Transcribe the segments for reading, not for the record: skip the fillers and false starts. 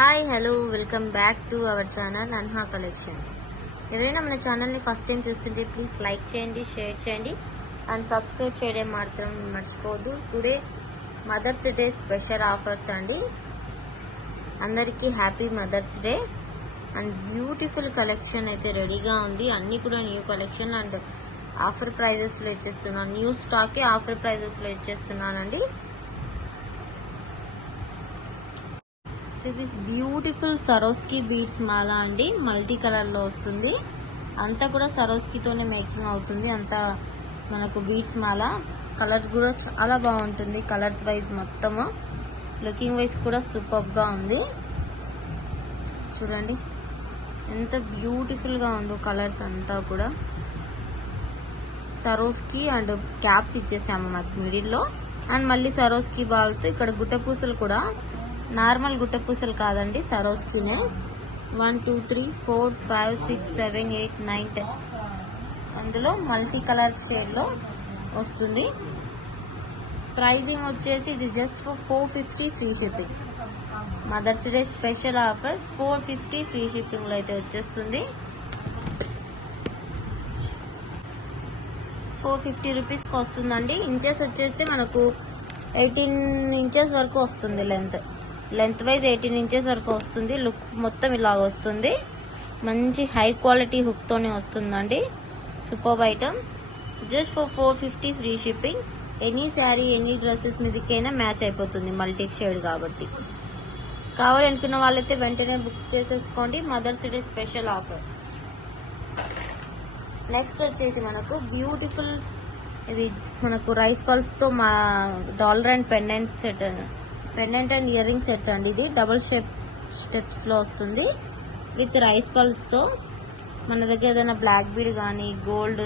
Hi hello welcome back to our channel Anha collections. ఎవరైనా మన ఛానల్ని ఫస్ట్ టైం చూస్తుంటే ప్లీజ్ లైక్ చేయండి, షేర్ చేయండి అండ్ సబ్స్క్రైబ్ చేయడం మాత్రం మర్చిపోవద్దు. Today mother's day special offers అండి. అందరికీ happy mother's day and beautiful collection అయితే రెడీగా ఉంది. అన్నీ కూడా న్యూ కలెక్షన్ అండ్ ఆఫర్ ప్రైజెస్లో ఇచ్చేస్తున్నాను. న్యూ స్టాకే ఆఫర్ ప్రైజెస్లో ఇచ్చేస్తున్నానండి. So this beautiful Swarovski beads మాల అండి, మల్టీ కలర్లో వస్తుంది. అంతా కూడా సరోస్కితోనే మేకింగ్ అవుతుంది. అంతా మనకు బీడ్స్ మాల. కలర్ కూడా చాలా బాగుంటుంది. కలర్స్ వైజ్ మొత్తము లుకింగ్ వైజ్ కూడా సూపర్గా ఉంది. చూడండి ఎంత బ్యూటిఫుల్గా ఉందో కలర్స్ అంతా కూడా. సరోస్కి అండ్ క్యాప్స్ ఇచ్చేసాము మాకు మిడిల్లో. అండ్ మళ్ళీ సరోస్కి బాల్తో ఇక్కడ గుట్టపూసలు కూడా నార్మల్ గుట్టపూసలు కాదండి, సరోస్కినే. 1 2 3 4 5 6 7 8 9 10 అందులో మల్టీ కలర్ షేడ్లో వస్తుంది. ప్రైజింగ్ వచ్చేసి ఇది just for 450 free shipping. Mother's day special offer 450 free షిప్పింగ్లో అయితే వచ్చేస్తుంది. 450 రూపీస్కి వస్తుందండి. ఇంచెస్ వచ్చేస్తే మనకు 18 ఇంచెస్ వరకు వస్తుంది. లెంత్ వైజ్ 18 ఇంచెస్ వరకు వస్తుంది. లుక్ మొత్తం ఇలాగ వస్తుంది. మంచి హై క్వాలిటీ హుక్తోనే వస్తుందండి. Super item. Just for 450 free shipping. Any sari any dresses మీదకైనా మ్యాచ్ అయిపోతుంది, మల్టీ షేడ్ కాబట్టి. కావాలనుకున్న వాళ్ళైతే వెంటనే బుక్ చేసేసుకోండి. Mother's day special offer. Next వచ్చేసి మనకు బ్యూటిఫుల్ ఇది మనకు రైస్ పల్స్తో మా dollar and pendant and earring set అండి. ఇది డబుల్ స్టెప్స్లో వస్తుంది విత్ రైస్ పల్స్తో. మన దగ్గర ఏదైనా బ్లాక్ బీడ్ కానీ గోల్డ్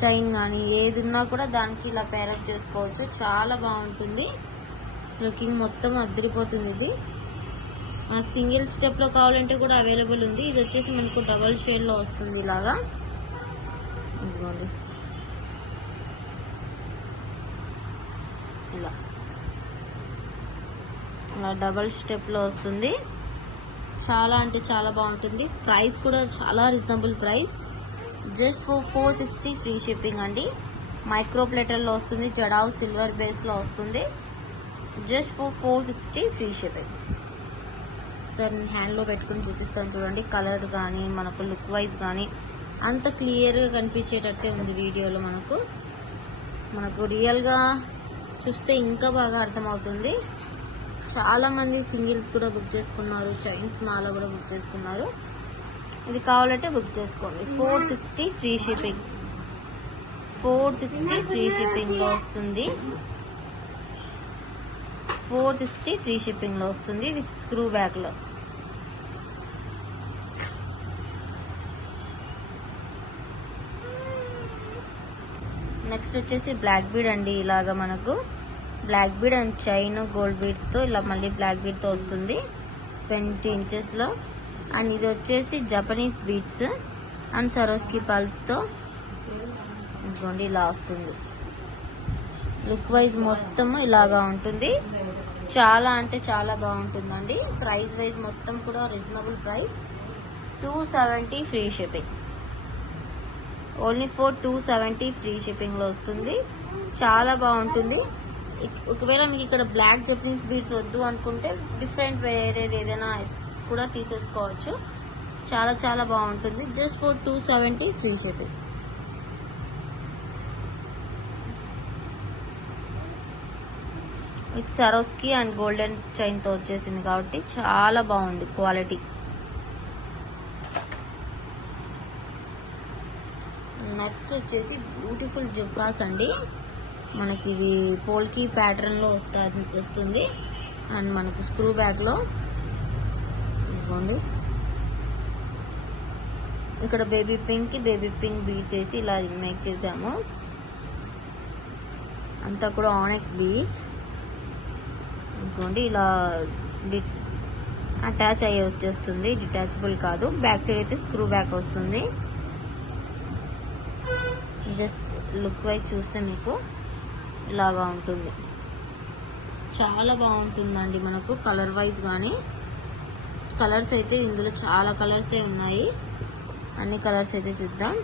చైన్ కానీ ఏది ఉన్నా కూడా దానికి ఇలా పేరప్ చేసుకోవచ్చు. చాలా బాగుంటుంది. లుకింగ్ మొత్తం అదిరిపోతుంది. ఇది మనకు సింగిల్ స్టెప్లో కావాలంటే కూడా అవైలబుల్ ఉంది. ఇది వచ్చేసి మనకు డబల్ షేడ్లో వస్తుంది ఇలాగా. ఇదిగోండి ఇలా డబల్ స్టెప్లో వస్తుంది. చాలా అంటే చాలా బాగుంటుంది. ప్రైస్ కూడా చాలా reasonable price. Just for 460 free shipping అండి. మైక్రో ప్లేటర్లో వస్తుంది. జడావ్ సిల్వర్ బేస్లో వస్తుంది. Just for 460 free shipping. Sir నేను హ్యాండ్లో పెట్టుకుని చూపిస్తాను చూడండి. కలర్ కానీ మనకు లుక్ వైజ్ కానీ అంత క్లియర్గా కనిపించేటట్టే ఉంది వీడియోలో. మనకు రియల్గా చూస్తే ఇంకా బాగా అర్థమవుతుంది. చాలామంది సింగిల్స్ కూడా బుక్ చేసుకున్నారు, చైన్స్ మాల కూడా బుక్ చేసుకున్నారు. ఇది కావాలంటే బుక్ చేసుకోండి. 460 ఫ్రీ షిప్పింగ్. 460 ఫ్రీ షిప్పింగ్లో వస్తుంది. 460 ఫ్రీ షిప్పింగ్లో వస్తుంది విత్ స్క్రూ బ్యాక్లో. నెక్స్ట్ వచ్చేసి బ్లాక్ బీడ్ అండి. ఇలాగా మనకు black bead and chain gold బీడ్స్తో ఇలా మళ్ళీ బ్లాక్ బీడ్తో వస్తుంది 20 ఇంచెస్లో. అండ్ ఇది వచ్చేసి జపనీస్ బీడ్స్ అండ్ సరోస్కి పల్స్తో ఇదిగోండి ఇలా వస్తుంది. లుక్ వైజ్ మొత్తం ఇలాగా ఉంటుంది. చాలా అంటే చాలా బాగుంటుందండి. ప్రైస్ వైజ్ మొత్తం కూడా reasonable price. 270 free shipping. Only for 270 free షిప్పింగ్లో వస్తుంది. చాలా బాగుంటుంది. ఒకవేళ మీకు ఇక్కడ బ్లాక్ జపనీస్ బీడ్స్ వద్దు అనుకుంటే డిఫరెంట్ వేరేది ఏదైనా కూడా తీసేసుకోవచ్చు. చాలా చాలా బాగుంటుంది. Just for 270 free shipping. With Swarovski and golden చైన్తో వచ్చేసింది కాబట్టి చాలా బాగుంది క్వాలిటీ. నెక్స్ట్ వచ్చేసి బ్యూటిఫుల్ జుబ్కాస్ అండి. మనకి ఇవి పోల్కి ప్యాటర్న్లో వస్తుంది అండ్ మనకు స్క్రూ బ్యాగ్లో ఇదిగోండి. ఇక్కడ బేబీ పింక్ బీడ్స్ వేసి ఇలా మేక్ చేసాము. అంతా కూడా ఆనెక్స్ బీడ్స్. ఇదిగోండి ఇలా అటాచ్ అయ్యి వచ్చేస్తుంది. డిటాచబుల్ కాదు. బ్యాక్ సైడ్ అయితే స్క్రూ బ్యాక్ వస్తుంది. జస్ట్ లుక్ వైజ్ చూస్తే మీకు ఇలాగా ఉంటుంది. చాలా బాగుంటుందండి. మనకు కలర్ వైజ్ కానీ కలర్స్ అయితే ఇందులో చాలా కలర్సే ఉన్నాయి. అన్ని కలర్స్ అయితే చూద్దాం.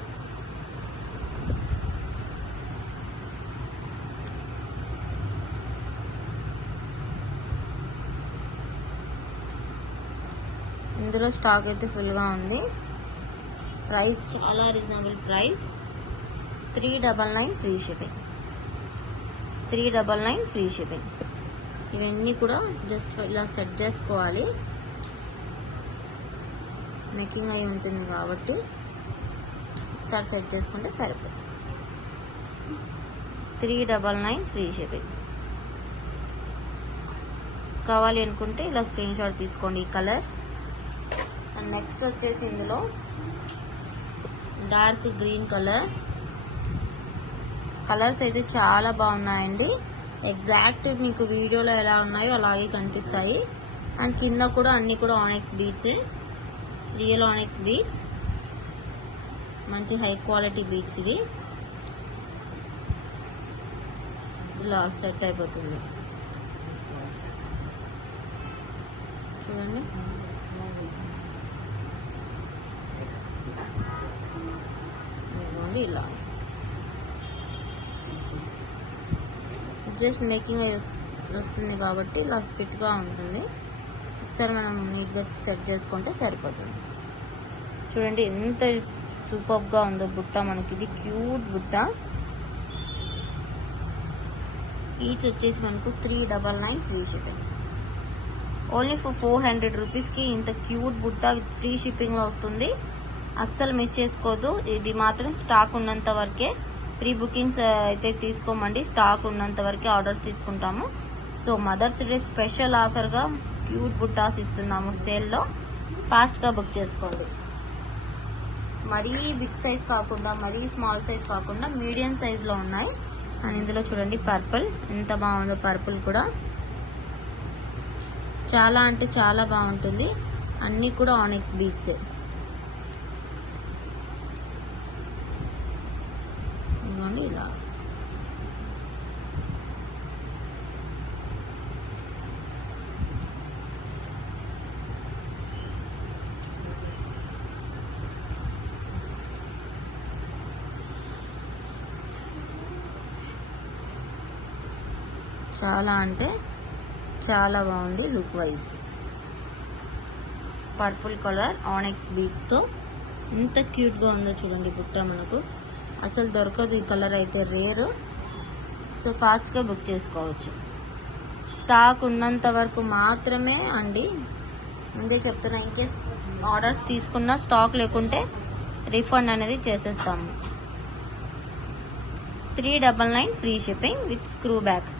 ఇందులో స్టాక్ అయితే ఫుల్గా ఉంది. ప్రైస్ చాలా reasonable price. 399 free shipping. 399 free shipping. ఇవన్నీ కూడా జస్ట్ ఇలా సెట్ చేసుకోవాలి. మేకింగ్ అయి ఉంటుంది కాబట్టి ఒకసారి సెట్ చేసుకుంటే సరిపోతుంది. 399 ఫ్రీ షిప్పింగ్. కావాలి అనుకుంటే ఇలా స్క్రీన్ షాట్ తీసుకోండి ఈ కలర్. అండ్ నెక్స్ట్ వచ్చేసి ఇందులో డార్క్ గ్రీన్ కలర్. కలర్స్ అయితే చాలా బాగున్నాయండి. ఎగ్జాక్ట్ మీకు వీడియోలో ఎలా ఉన్నాయో అలాగే కనిపిస్తాయి. అండ్ కింద కూడా అన్ని కూడా ఆనెక్స్ బీడ్సే, రియల్ ఆనెక్స్ బీడ్స్, మంచి హై క్వాలిటీ బీడ్స్ ఇవి. ఇలా సెట్ అయిపోతుంది చూడండి. ఇలా జస్ట్ మేకింగ్ వస్తుంది కాబట్టి ఇలా ఫిట్గా ఉంటుంది. ఒకసారి మనం నీట్గా సెట్ చేసుకుంటే సరిపోతుంది. చూడండి ఎంత సూపర్గా ఉందో బుట్ట. మనకి ఇది క్యూట్ బుట్ట. ఈచ్ వచ్చేసి మనకు 399 ఫ్రీ షిప్పింగ్. ఓన్లీ ఫర్ 400 రూపీస్కి ఇంత క్యూట్ బుట్ట విత్ ఫ్రీ షిప్పింగ్లో వస్తుంది. అస్సలు మిస్ చేసుకోవద్దు. ఇది మాత్రం స్టాక్ ఉన్నంత వరకే. ప్రీ బుకింగ్స్ అయితే తీసుకోమండి. స్టాక్ ఉన్నంత వరకే ఆర్డర్స్ తీసుకుంటాము. సో మదర్స్ డే స్పెషల్ ఆఫర్గా క్యూట్ బుట్టాస్ ఇస్తున్నాము సేల్లో. ఫాస్ట్గా బుక్ చేసుకోండి. మరీ బిగ్ సైజ్ కాకుండా మరీ స్మాల్ సైజ్ కాకుండా మీడియం సైజ్లో ఉన్నాయి. అండ్ ఇందులో చూడండి పర్పుల్ ఎంత బాగుందో. పర్పుల్ కూడా చాలా అంటే చాలా బాగుంటుంది. అన్నీ కూడా ఆనెక్స్ బీడ్సే. ఇలా చాలా అంటే చాలా బాగుంది లుక్ వైజ్. పర్పుల్ కలర్ ఆనెక్స్ బీడ్స్తో ఎంత క్యూట్గా ఉందో చూడండి బుట్ట. మనకు అసలు దొరకదు ఈ కలర్ అయితే, రేర్. సో ఫాస్ట్గా బుక్ చేసుకోవచ్చు. స్టాక్ ఉన్నంత వరకు మాత్రమే అండి, ముందే చెప్తున్నా. ఇన్కేస్ ఆర్డర్స్ తీసుకున్నా స్టాక్ లేకుంటే రీఫండ్ అనేది చేసేస్తాము. 399 free shipping with screw back.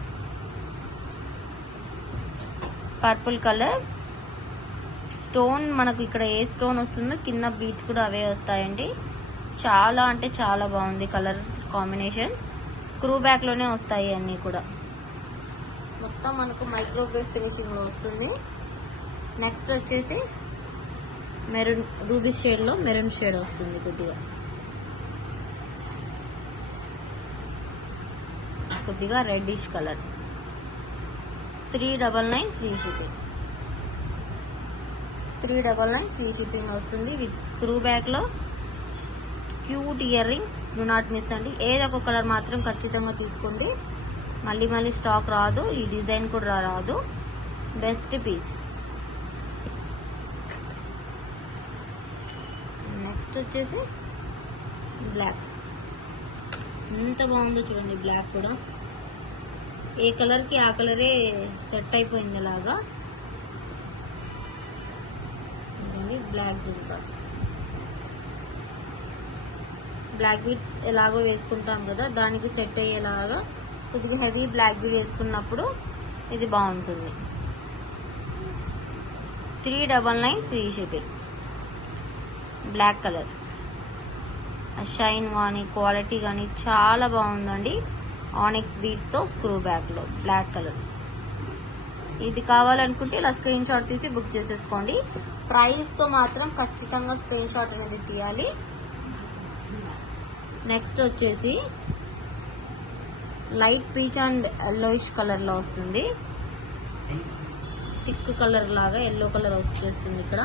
Purple colour stone, మనకు ఇక్కడ ఏ స్టోన్ వస్తుందో కింద బీట్స్ కూడా అవే వస్తాయండి. చాలా అంటే చాలా బాగుంది కలర్ కాంబినేషన్. స్క్రూ బ్యాక్లోనే వస్తాయి అన్నీ కూడా. మొత్తం మనకు మైక్రోవేవ్ ఫినిషింగ్లో వస్తుంది. నెక్స్ట్ వచ్చేసి మెరూన్, రూబీ షేడ్లో మెరూన్ షేడ్ వస్తుంది. కొద్దిగా reddish colour. 399 free shipping. 399 free shipping వస్తుంది విత్ స్క్రూ బ్యాక్లో. Cute earrings, do not miss అండి. ఏదో ఒక కలర్ మాత్రం ఖచ్చితంగా తీసుకోండి. మళ్ళీ స్టాక్ రాదు. ఈ డిజైన్ కూడా రాదు. Best piece. నెక్స్ట్ వచ్చేసి బ్లాక్. ఎంత బాగుందో చూడండి. బ్లాక్ కూడా ఏ కలర్కి ఆ కలరే సెట్ అయిపోయింది అలాగా. చూడండి బ్లాక్ జుమ్కాస్. బ్లాక్ బీడ్స్ ఎలాగో వేసుకుంటాం కదా, దానికి సెట్ అయ్యేలాగా కొద్దిగా హెవీ బ్లాక్ బీడ్ వేసుకున్నప్పుడు ఇది బాగుంటుంది. 399 free shipping. Black colour shine కానీ క్వాలిటీ కానీ చాలా బాగుందండి. ఆనెక్స్ బీడ్స్తో స్క్రూ బ్యాక్లో బ్లాక్ కలర్. ఇది కావాలనుకుంటే ఇలా స్క్రీన్ షాట్ తీసి బుక్ చేసేసుకోండి. ప్రైస్తో మాత్రం ఖచ్చితంగా స్క్రీన్ షాట్ అనేది తీయాలి. నెక్స్ట్ వచ్చేసి లైట్ పీచ్ అండ్ ఎల్లోయిష్ కలర్లో వస్తుంది. థిక్ కలర్ లాగా ఎల్లో కలర్ వచ్చేస్తుంది. ఇక్కడ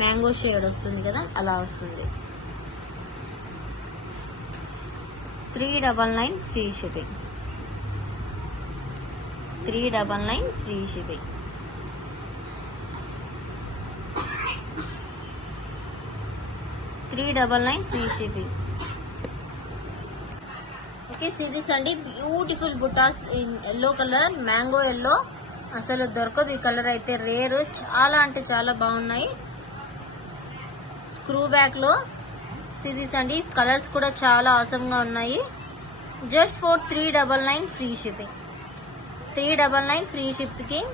మ్యాంగో షేడ్ వస్తుంది కదా, అలా వస్తుంది. 399 free shipping. 399 free shipping. Free shipping. Okay, series అండి. బ్యూటిఫుల్ బుటాస్ in yellow colour, mango yellow. అసలు దొరకదు ఈ కలర్ అయితే, రేరు. చాలా అంటే చాలా బాగున్నాయి. స్క్రూ బ్యాక్ లో సిరీస్ అండి. కలర్స్ కూడా చాలా ఆసమ్ గా ఉన్నాయి. Just for 399 free shipping. 399 free shipping.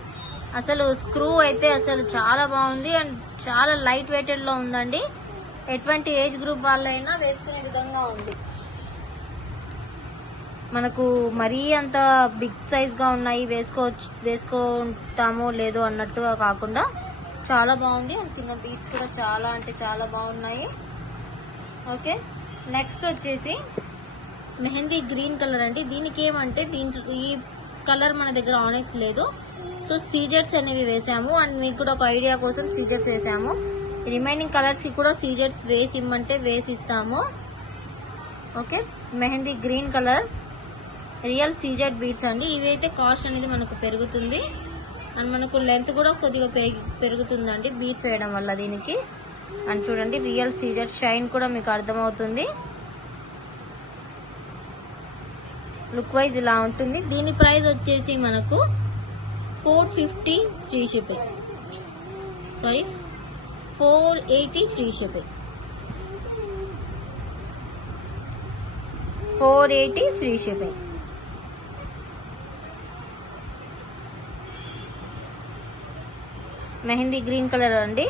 అసలు స్క్రూ అయితే అసలు చాలా బాగుంది అండ్ చాలా లైట్ వెయిటెడ్ లో ఉందండి. ఎటువంటి ఏజ్ గ్రూప్ వాళ్ళైనా వేసుకునే విధంగా ఉంది. మనకు మరీ అంత బిగ్ సైజ్ గా ఉన్నాయి, వేసుకుంటామో లేదో అన్నట్టుగా కాకుండా చాలా బాగుంది. కింద బీట్స్ కూడా చాలా అంటే చాలా బాగున్నాయి. ఓకే, నెక్స్ట్ వచ్చేసి మెహందీ గ్రీన్ కలర్ అండి. దీనికి ఏమంటే ఈ కలర్ మన దగ్గర ఆనెక్స్ లేదు, సో సీజర్స్ అనేవి వేసాము. అండ్ మీకు కూడా ఒక ఐడియా కోసం సీజర్స్ వేసాము. రిమైనింగ్ కలర్స్ కి కూడా సీజర్స్ వేసి ఇమ్మంటే వేసి ఇస్తాము. Okay, mehndi green colour real CZ beads అండి. ఇవైతే కాస్ట్ అనేది మనకు పెరుగుతుంది అండ్ మనకు లెంత్ కూడా కొద్దిగా పెరుగుతుందండి బీడ్స్ వేయడం వల్ల దీనికి. అండ్ చూడండి, రియల్ సీజెడ్ షైన్ కూడా మీకు అర్థమవుతుంది. లుక్ వైజ్ ఇలా ఉంటుంది. దీని ప్రైస్ వచ్చేసి మనకు 450 free shipping. Sorry, 480 free shipping. 480 free shipping. Mehndi green colour అండి.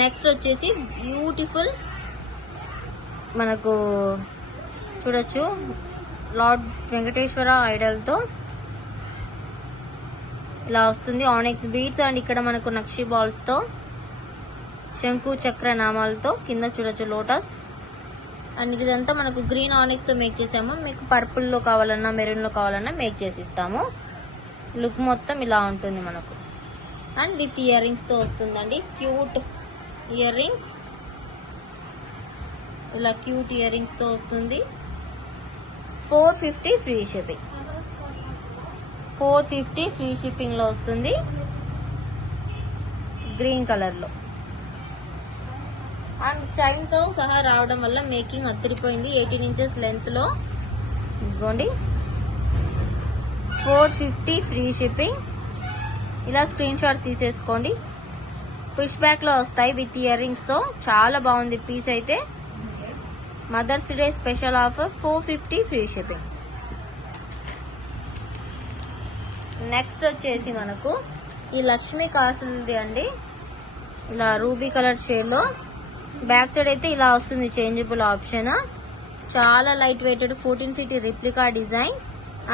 నెక్స్ట్ వచ్చేసి బ్యూటిఫుల్ మనకు చూడొచ్చు లార్డ్ వెంకటేశ్వర ఐడల్తో ఇలా వస్తుంది. ఆనెక్స్ బీడ్స్ అండ్ ఇక్కడ మనకు నక్షి బాల్స్ తో, శంకు చక్ర నామాలతో, కింద చూడొచ్చు లోటస్. అండ్ ఇదంతా మనకు గ్రీన్ ఆనెక్స్ తో మేక్ చేసాము. మీకు పర్పుల్ లో కావాలన్నా మెరూన్ లో కావాలన్నా మేక్ చేసి ఇస్తాము. లుక్ మొత్తం ఇలా ఉంటుంది మనకు. అండ్ విత్ ఇయర్ రింగ్స్ తో వస్తుందండి. క్యూట్ ఇయర్ రింగ్స్, ఇలా క్యూట్ ఇయర్ రింగ్స్ తో వస్తుంది. 450 ఫ్రీ షిప్పింగ్. 450 ఫ్రీ షిప్పింగ్ లో వస్తుంది గ్రీన్ కలర్ లో. అండ్ చైన్ తో సహా రావడం వల్ల మేకింగ్ అద్దరిపోయింది. 18 ఇంచెస్ లెంత్ లో ఇదిగోండి. 450 ఫ్రీ షిప్పింగ్. ఇలా స్క్రీన్ షాట్ తీసేసుకోండి. పుష్ బ్యాక్ లో వస్తాయి విత్ ఇయర్ రింగ్స్ తో. చాలా బాగుంది పీస్ అయితే. Mother's day special offer 450 free shipping. Next వచ్చేసి మనకు ఈ లక్ష్మీ కాసులది అండి. ఇలా రూబీ కలర్ షేడ్ లో బ్యాక్ సైడ్ అయితే ఇలా వస్తుంది చేంజబుల్ ఆప్షన్. చాలా light weighted 14 city replica design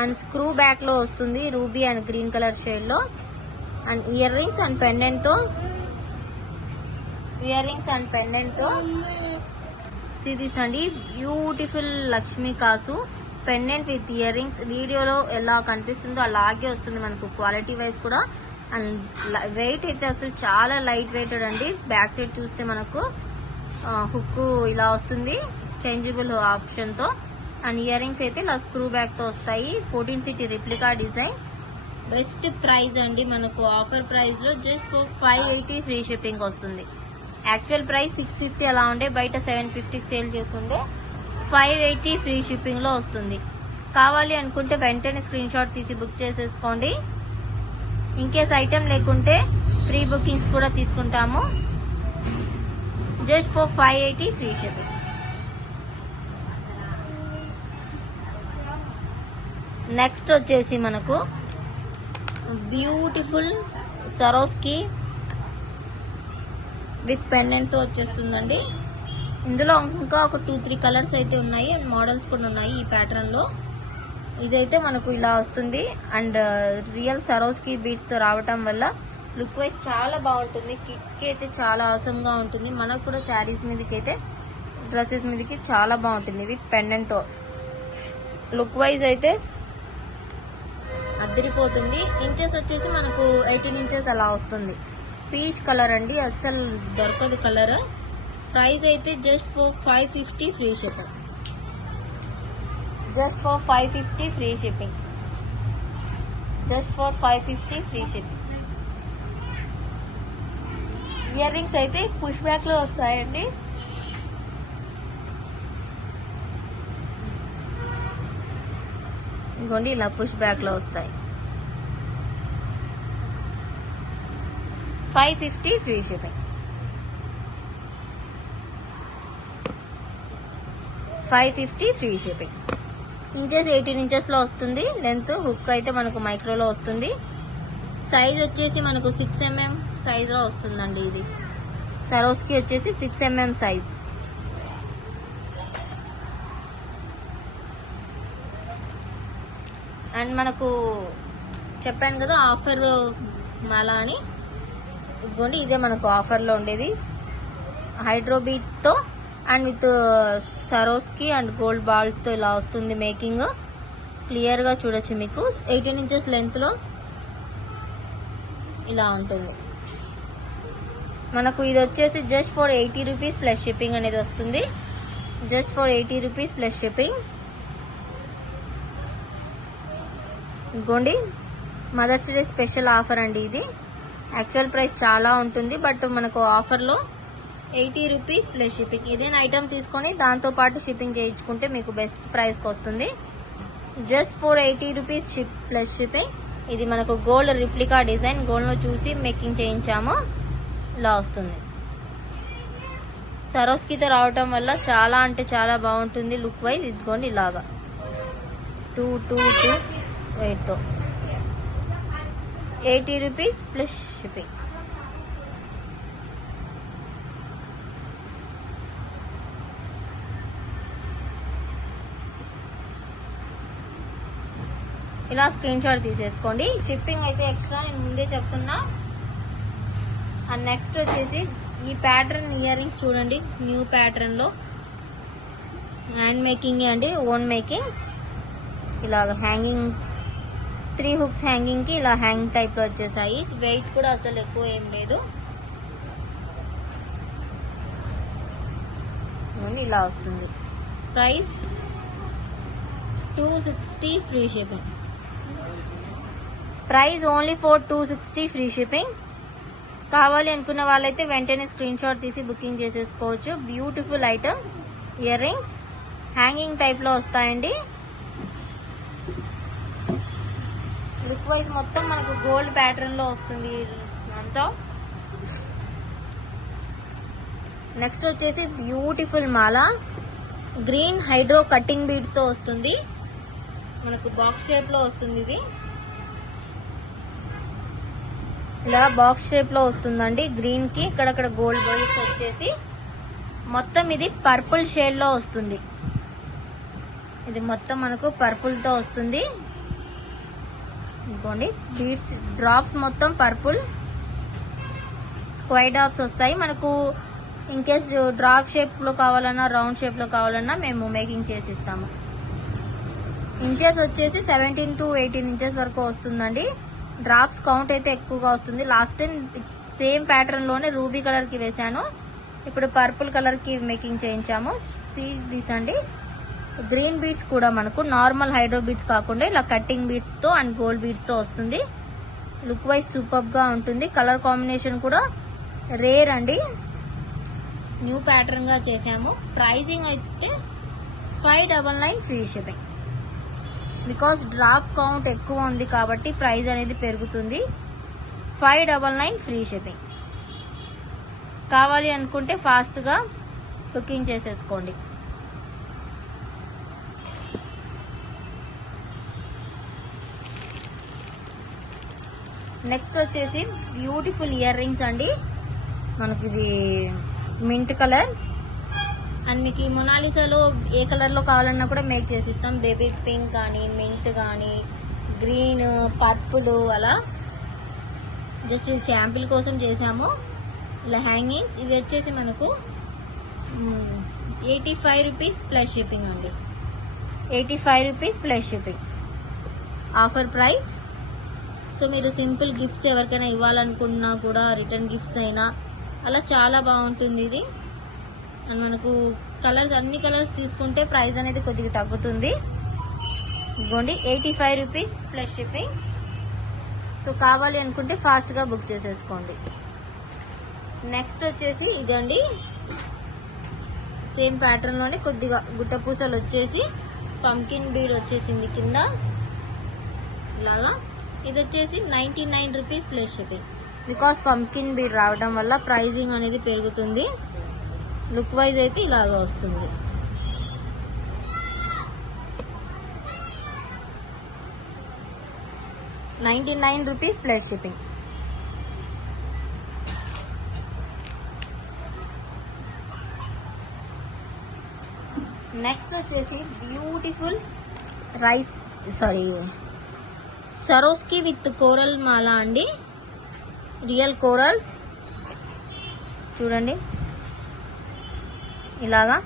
and screw back లో వస్తుంది ruby and green colour shade లో. And earrings and pendant తో సిరీస్ అండి. బ్యూటిఫుల్ లక్ష్మీ కాసు పెండెంట్ విత్ ఇయర్ రింగ్స్. వీడియోలో ఎలా కనిపిస్తుందో అలాగే వస్తుంది మనకు క్వాలిటీ వైజ్ కూడా. అండ్ వెయిట్ అయితే అసలు చాలా లైట్ వెయిటెడ్ అండి. బ్యాక్ సైడ్ చూస్తే మనకు హుక్ ఇలా వస్తుంది చేంజబుల్ ఆప్షన్ తో. అండ్ ఇయర్ రింగ్స్ అయితే ఇలా స్క్రూ బ్యాక్ తో వస్తాయి. 14 city replica design. Best price అండి మనకు ఆఫర్ ప్రైస్ లో. జస్ట్ 580 ఫ్రీ షిప్పింగ్ వస్తుంది. యాక్చువల్ ప్రైస్ 650 అలా ఉండే, బయట 750 సేల్ చేస్తుండే. 580 ఫ్రీ షిప్పింగ్ లో వస్తుంది. కావాలి అనుకుంటే వెంటనే స్క్రీన్ షాట్ తీసి బుక్ చేసేసుకోండి. ఇన్కేస్ ఐటమ్ లేకుంటే ప్రీ బుకింగ్స్ కూడా తీసుకుంటాము. Just for 580 free shipping. Next వచ్చేసి మనకు బ్యూటిఫుల్ సరోస్కి విత్ పెండెంట్ తో వచ్చేస్తుందండి. ఇందులో ఇంకా ఒక 2-3 కలర్స్ అయితే ఉన్నాయి అండ్ మోడల్స్ కూడా ఉన్నాయి ఈ ప్యాటర్న్ లో. ఇదైతే మనకు ఇలా వస్తుంది అండ్ రియల్ సరోస్కి బీడ్స్ తో రావటం వల్ల లుక్ వైజ్ చాలా బాగుంటుంది. కిడ్స్కి అయితే చాలా అవసరంగా ఉంటుంది. మనకు కూడా శారీస్ మీదకి అయితే డ్రెస్సెస్ మీదకి చాలా బాగుంటుంది విత్ పెండెంట్తో. లుక్ వైజ్ అయితే అద్దరిపోతుంది. ఇంచెస్ వచ్చేసి మనకు 18 ఇంచెస్ అలా వస్తుంది. పీచ్ కలర్ అండి, అస్సలు దొరకదు కలర్. ప్రైస్ అయితే just for 550 free shipping. Just for 550 free shipping. Just for 550 free shipping. Ear rings అయితే పుష్ బ్యాక్ లో వస్తాయండి. ఇంకోండి ఇలా పుష్ బ్యాక్ లో వస్తాయి. 550 free shipping. 550 free shipping. Inches 18 inches లో వస్తుంది. లెంత్ హుక్ అయితే మనకు మైక్రోలో వస్తుంది. సైజ్ వచ్చేసి మనకు 6 mm సైజ్ లో వస్తుందండి. ఇది సరోస్కి వచ్చేసి 6 mm సైజ్. అండ్ మనకు చెప్పాను కదా ఆఫర్ మాల అని, ఇదిగోండి ఇదే మనకు ఆఫర్లో ఉండేది. హైడ్రో బీడ్స్తో and with Swarovski and gold బాల్స్తో ఇలా వస్తుంది మేకింగ్. క్లియర్గా చూడొచ్చు మీకు. 18 ఇంచెస్ లెంత్లో ఇలా ఉంటుంది. మనకు ఇది వచ్చేసి just for 80 rupees plus shipping అనేది వస్తుంది. Just for 80 rupees plus shipping. ఇంకోండి మదర్స్ డే స్పెషల్ ఆఫర్ అండి ఇది. యాక్చువల్ ప్రైస్ చాలా ఉంటుంది, బట్ మనకు ఆఫర్లో 80 రూపీస్ ప్లస్ షిప్పింగ్. ఏదైనా ఐటమ్ తీసుకొని దాంతోపాటు షిప్పింగ్ చేయించుకుంటే మీకు బెస్ట్ ప్రైస్కి వస్తుంది. Just for 80 rupees plus shipping. ఇది మనకు గోల్డ్ రిప్లికా డిజైన్, గోల్డ్లో చూసి మేకింగ్ చేయించాము. ఇలా వస్తుంది. సరోస్కితో రావటం వల్ల చాలా అంటే చాలా బాగుంటుంది లుక్ వైజ్. ఇదిగోండి ఇలాగా 222 వెయిట్తో 80 రూపీస్ ప్లస్ షిప్పింగ్. ఇలా స్క్రీన్ షాట్ తీసేసుకోండి. షిప్పింగ్ అయితే ఎక్స్ట్రా, నేను ముందే చెప్తున్నా. అండ్ నెక్స్ట్ వచ్చేసి ఈ ప్యాటర్న్ ఇయర్ రింగ్స్ చూడండి. న్యూ ప్యాటర్న్లో హ్యాండ్ మేకింగ్ అండి, ఓన్ మేకింగ్. ఇలాగ హ్యాంగింగ్ 3 హుక్స్ హ్యాంగింగ్కి ఇలా హ్యాంగ్ టైప్లో వచ్చేసాయి. వెయిట్ కూడా అసలు ఎక్కువ ఏం లేదు. ఇలా వస్తుంది. Price 260 free shipping. Price only for 260 free shipping. కావాలి అనుకున్న వాళ్ళైతే వెంటనే స్క్రీన్ షాట్ తీసి బుకింగ్ చేసేసుకోవచ్చు. Beautiful item ear rings hanging టైప్లో వస్తాయండి. లుక్ వైజ్ మొత్తం మనకు గోల్డ్ ప్యాటర్న్లో వస్తుంది అంతా. నెక్స్ట్ వచ్చేసి బ్యూటిఫుల్ మాల గ్రీన్ హైడ్రో కటింగ్ బీడ్స్తో వస్తుంది. మనకు బాక్స్ షేప్లో వస్తుంది. ఇది ఇలా బాక్స్ షేప్లో వస్తుందండి. గ్రీన్కి ఇక్కడక్కడ గోల్డ్ బీడ్స్ వచ్చేసి మొత్తం ఇది పర్పుల్ షేడ్లో వస్తుంది. ఇది మొత్తం మనకు పర్పుల్తో వస్తుంది. ఇంకోండి బీడ్స్ డ్రాప్స్ మొత్తం పర్పుల్ స్క్వైర్ డ్రాప్స్ వస్తాయి. మనకు ఇన్ కేస్ డ్రాప్ షేప్లో కావాలన్నా రౌండ్ షేప్లో కావాలన్నా మేము మేకింగ్ చేసి ఇస్తాము. ఇంచెస్ వచ్చేసి 17 to 18 ఇంచెస్ వరకు వస్తుందండి. డ్రాప్స్ కౌంట్ అయితే ఎక్కువగా వస్తుంది. లాస్ట్ టైం సేమ్ ప్యాటర్న్లోనే రూబీ కలర్కి వేసాను, ఇప్పుడు పర్పుల్ కలర్కి మేకింగ్ చేయించాము. దిస్ అండి గ్రీన్ బీడ్స్ కూడా మనకు నార్మల్ హైడ్రో బీడ్స్ కాకుండా ఇలా కట్టింగ్ బీడ్స్తో అండ్ గోల్డ్ బీడ్స్తో వస్తుంది. లుక్ వైజ్ సూపర్గా ఉంటుంది. కలర్ కాంబినేషన్ కూడా రేర్ అండి. న్యూ ప్యాటర్న్గా చేసాము. ప్రైజింగ్ అయితే 599 free shipping. Because drop count ఎక్కువ ఉంది కాబట్టి ప్రైస్ అనేది పెరుగుతుంది. 599 ఫ్రీ షిప్పింగ్. కావాలి అనుకుంటే ఫాస్ట్గా బుకింగ్ చేసేసుకోండి. నెక్స్ట్ వచ్చేసి బ్యూటిఫుల్ ఇయర్ రింగ్స్ అండి. మనకి ఇది మింట్ కలర్ అండ్ మీకు ఈ మొనాలిసాలో ఏ కలర్లో కావాలన్నా కూడా మేక్ చేసిస్తాం. బేబీ పింక్ కానీ మింట్ కానీ గ్రీన్ పర్పుల్ అలా జస్ట్ ఇది శాంపిల్ కోసం చేసాము. ఇలా హ్యాంగింగ్స్ ఇవి వచ్చేసి మనకు 85 రూపీస్ ప్లస్ షిప్పింగ్ అండి. 85 rupees plus shipping offer price. So మీరు సింపుల్ గిఫ్ట్స్ ఎవరికైనా ఇవ్వాలనుకున్నా కూడా, రిటర్న్ గిఫ్ట్స్ అయినా అలా చాలా బాగుంటుంది ఇది. అండ్ మనకు కలర్స్, అన్ని కలర్స్ తీసుకుంటే ప్రైస్ అనేది కొద్దిగా తగ్గుతుంది. ఇదిగోండి 85 రూపీస్ ప్లస్ షిప్పింగ్. సో కావాలి అనుకుంటే ఫాస్ట్గా బుక్ చేసేసుకోండి. నెక్స్ట్ వచ్చేసి ఇదండి, సేమ్ ప్యాటర్న్లోనే కొద్దిగా గుట్టపూసలు వచ్చేసి పంకిన్ బీడ్ వచ్చేసింది కింద ఇలాగా. ఇది వచ్చేసి 99 rupees plus shipping. Because pumpkin bead రావడం వల్ల ప్రైజింగ్ అనేది పెరుగుతుంది. లుక్ వైజ్ అయితే ఇలాగా వస్తుంది. ₹99 ప్లస్ షిప్పింగ్. నెక్స్ట్ వచ్చేసి బ్యూటిఫుల్ సరోస్కి విత్ కోరల్ మాల అండి. రియల్ కోరల్స్ చూడండి ఇలాగా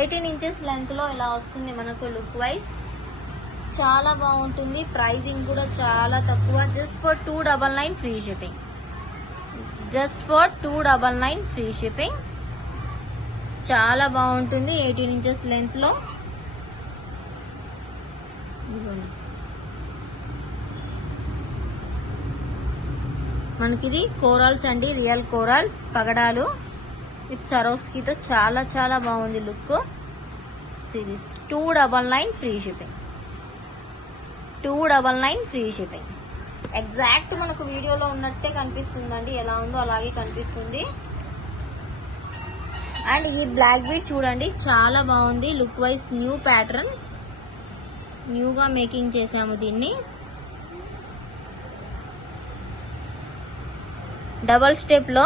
18 ఇంచెస్ లెంత్లో ఇలా వస్తుంది మనకు. లుక్ వైజ్ చాలా బాగుంటుంది. ప్రైజింగ్ కూడా చాలా తక్కువ. Just for 299 free shipping. Just for 299 free shipping. చాలా బాగుంటుంది 18 ఇంచెస్ లెంత్లో. మనకిది కోరల్స్ అండి, రియల్ కోరల్స్ పగడాలు విత్ సరోస్కితో చాలా చాలా బాగుంది look. Series 299 free shipping. 299 free shipping. Exact మనకు వీడియోలో ఉన్నట్టే కనిపిస్తుందండి, ఎలా ఉందో అలాగే కనిపిస్తుంది. అండ్ ఈ బ్లాక్ బీడ్ చూడండి చాలా బాగుంది లుక్ వైజ్. న్యూ ప్యాటర్న్, న్యూగా మేకింగ్ చేసాము దీన్ని. డబల్ స్టెప్లో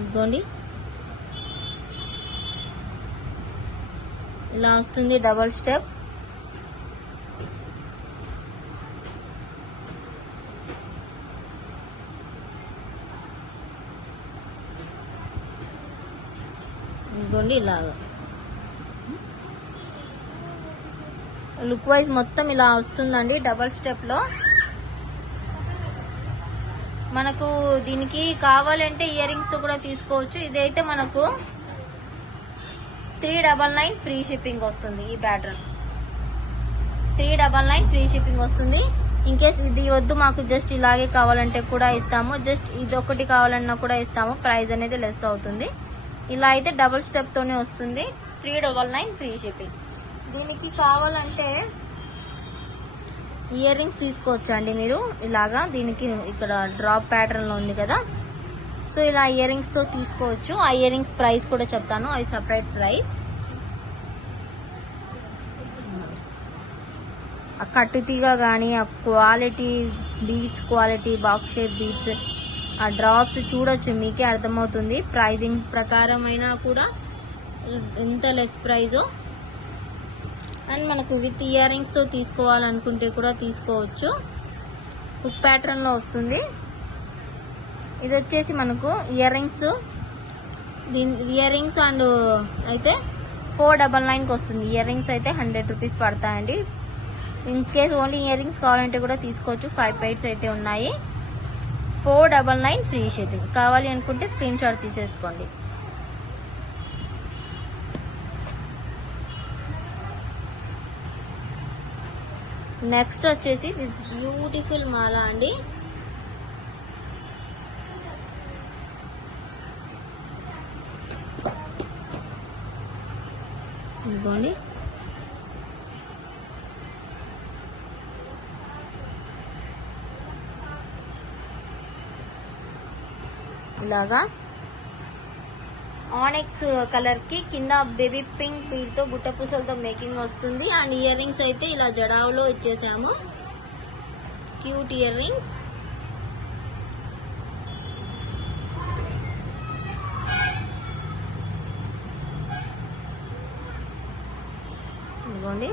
ఇదిగోండి ఇలా వస్తుంది డబల్ స్టెప్. ఇదిగోండి ఇలాగా లుక్ వైజ్ మొత్తం ఇలా వస్తుందండి డబల్ స్టెప్లో. మనకు దీనికి కావాలంటే ఇయర్ రింగ్స్తో కూడా తీసుకోవచ్చు. ఇదైతే మనకు 399 ఫ్రీ షిప్పింగ్ వస్తుంది. ఈ ప్యాటర్న్ 399 ఫ్రీ షిప్పింగ్ వస్తుంది. ఇన్కేస్ ఇది వద్దు మాకు జస్ట్ ఇలాగే కావాలంటే కూడా ఇస్తాము. జస్ట్ ఇది ఒకటి కావాలన్నా కూడా ఇస్తాము. ప్రైస్ అనేది లెస్ అవుతుంది. ఇలా అయితే డబుల్ స్టెప్తోనే వస్తుంది. 399 ఫ్రీ షిప్పింగ్. దీనికి కావాలంటే ఇయర్ రింగ్స్ తీసుకోవచ్చు అండి మీరు ఇలాగా. దీనికి ఇక్కడ డ్రాప్ ప్యాటర్న్లో ఉంది కదా, సో ఇలా ఇయర్ రింగ్స్తో తీసుకోవచ్చు. ఆ ఇయర్ రింగ్స్ ప్రైస్ కూడా చెప్తాను, అది సపరేట్ ప్రైస్. ఆ కట్టుతీగ కానీ, ఆ quality beads, quality box shape beads, ఆ డ్రాప్స్ చూడొచ్చు, మీకే అర్థమవుతుంది. ప్రైజింగ్ ప్రకారం అయినా కూడా ఎంత లెస్ ప్రైజో. అండ్ మనకు విత్ ఇయర్ రింగ్స్తో తీసుకోవాలనుకుంటే కూడా తీసుకోవచ్చు. హుక్ ప్యాటర్న్లో వస్తుంది. ఇది వచ్చేసి మనకు ear rings. Ear rings and అయితే 499కి వస్తుంది. ఇయర్ రింగ్స్ అయితే 100 రూపీస్ పడతాయండి. In case only ear rings కావాలంటే కూడా తీసుకోవచ్చు. 5 పైట్స్ అయితే ఉన్నాయి. 499 ఫ్రీ షిప్పింగ్. కావాలి అనుకుంటే స్క్రీన్ షాట్ తీసేసుకోండి. నెక్స్ట్ వచ్చేసి దిస్ బ్యూటిఫుల్ మాల అండి. ఇదిగోండి ఇలాగా ఆనెక్స్ కలర్ కి కింద బేబీ పింక్ బీడ్ తో గుట్ట పూసలతో మేకింగ్ వస్తుంది. అండ్ ఇయర్ రింగ్స్ అయితే ఇలా జడావులో ఇచ్చేసాము. Cute earrings. ఇదిగోండి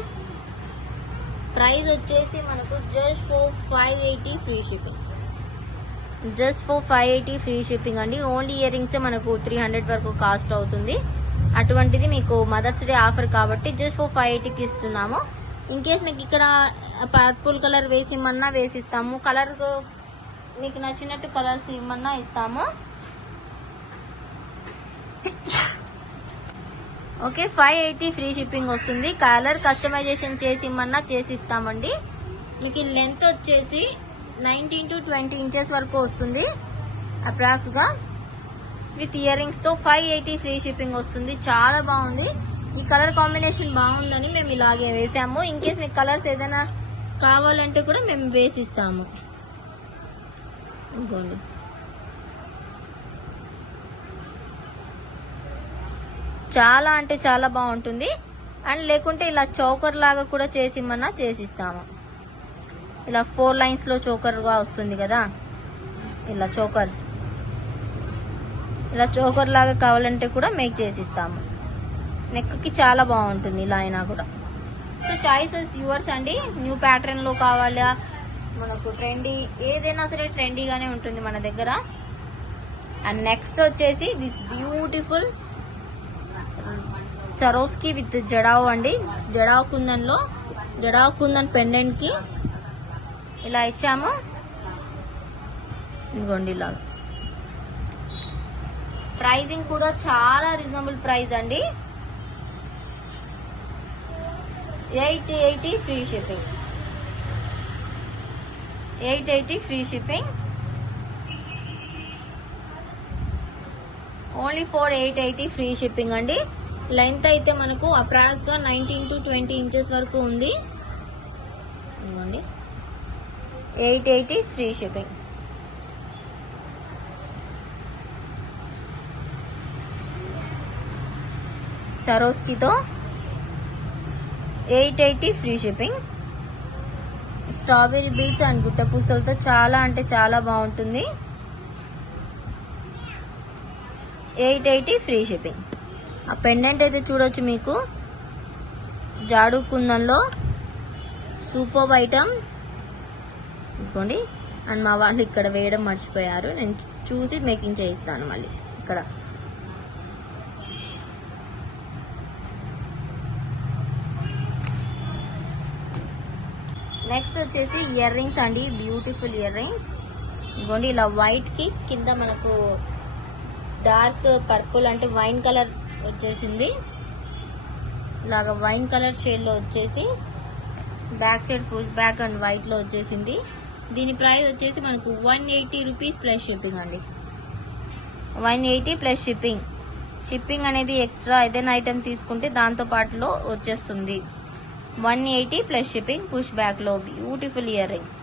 ప్రైస్ వచ్చేసి మనకు just for 580 free shipping. Just for 580 free shipping అండి. ఓన్లీ ఇయర్ రింగ్స్ మనకు 300 వరకు కాస్ట్ అవుతుంది. అటువంటిది మీకు మదర్స్ డే ఆఫర్ కాబట్టి జస్ట్ ఫర్ 580కి ఇస్తున్నాము. ఇన్ కేస్ మీకు ఇక్కడ పర్పుల్ కలర్ వేసిమన్నా వేసిస్తాము. కలర్ మీకు నచ్చినట్టు కలర్స్ ఇమ్మన్నా ఇస్తాము. ఓకే, 580 ఫ్రీ షిప్పింగ్ వస్తుంది. కలర్ కస్టమైజేషన్ చేసి ఇమ్మన్నా చేసి ఇస్తామండి. మీకు లెంత్ వచ్చేసి 19 to 20 ఇంచెస్ వరకు వస్తుంది అప్రాక్స్గా. విత్ ఇయర్ రింగ్స్తో 580 ఫ్రీ షిప్పింగ్ వస్తుంది. చాలా బాగుంది. ఈ కలర్ కాంబినేషన్ బాగుందని మేము ఇలాగే వేసాము. ఇన్ కేస్ మీకు కలర్స్ ఏదైనా కావాలంటే కూడా మేము వేసిస్తాము. ఇంకోండి, చాలా అంటే చాలా బాగుంటుంది. అండ్ లేకుంటే ఇలా చౌకర్ లాగా కూడా చేసిమన్నా చేసిస్తాము. ఇలా 4 లైన్స్లో చోకర్గా వస్తుంది కదా, ఇలా చోకర్ లాగా కావాలంటే కూడా మేక్ చేసిస్తాము. నెక్కి చాలా బాగుంటుంది ఇలా అయినా కూడా. సో చాయిసెస్ యువర్స్ అండి. న్యూ ప్యాటర్న్లో కావాలా, మనకు ట్రెండీ, ఏదైనా సరే ట్రెండీగానే ఉంటుంది మన దగ్గర. అండ్ నెక్స్ట్ వచ్చేసి దిస్ బ్యూటిఫుల్ సరోస్కి విత్ జడావ్ అండి. జడావ్ కుందన్ పెండెంట్కి ఇలా ఇచ్చాము. ఇదిగోండి ఇలా. ప్రైజింగ్ కూడా చాలా రీజనబుల్ ప్రైస్ అండి. 880 free shipping. 880 free shipping. Only for 880 free shipping అండి. లెంత్ అయితే మనకు అప్రాక్స్గా 19 to 20 ఇంచెస్ వరకు ఉంది. ఇదిగోండి, 880 ఫ్రీ షిప్పింగ్. సరోస్కితో 880 free shipping. Strawberry beads and గుట్ట పూసలతో చాలా అంటే చాలా బాగుంటుంది. 880 ఫ్రీ షిప్పింగ్. ఆ పెండెంట్ అయితే చూడొచ్చు మీకు, జాడు కుందన్లో సూపర్ ఐటమ్. ఇదిగోండి. అండ్ మా వాళ్ళు ఇక్కడ వేయడం మర్చిపోయారు, నేను చూసి మేకింగ్ చేయిస్తాను మళ్ళీ ఇక్కడ. నెక్స్ట్ వచ్చేసి ఇయర్ రింగ్స్ అండి. Beautiful earrings. ఇదిగోండి ఇలా వైట్కి కింద మనకు డార్క్ పర్పుల్ అంటే వైన్ కలర్ వచ్చేసింది. ఇలాగ వైన్ కలర్ షేడ్లో వచ్చేసి back side push back and వైట్లో వచ్చేసింది. దీని ప్రైస్ వచ్చేసి మనకు 180 రూపీస్ ప్లస్ షిప్పింగ్ అండి. 180 ప్లస్ షిప్పింగ్. షిప్పింగ్ అనేది ఎక్స్ట్రా ఏదైనా ఐటెం తీసుకుంటే దాంతో పాటులో వచ్చేస్తుంది. 180 ప్లస్ షిప్పింగ్. పుష్ బ్యాక్లో beautiful earrings.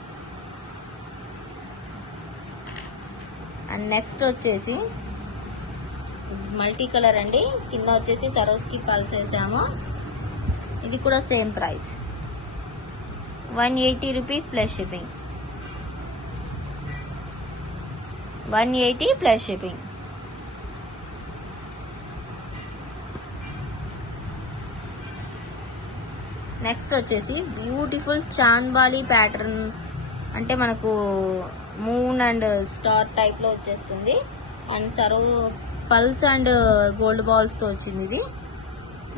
And next వచ్చేసి మల్టీ కలర్ అండి. కింద వచ్చేసి సరోస్కి పల్స్ వేసాము. ఇది కూడా same price, 180 rupees plus shipping. 180 plus shipping. Next వచ్చేసి బ్యూటిఫుల్ చాంద్బాలి ప్యాటర్న్ అంటే మనకు మూన్ అండ్ స్టార్ టైప్లో వచ్చేస్తుంది. And Swaro pearls and gold బాల్స్తో వచ్చింది ఇది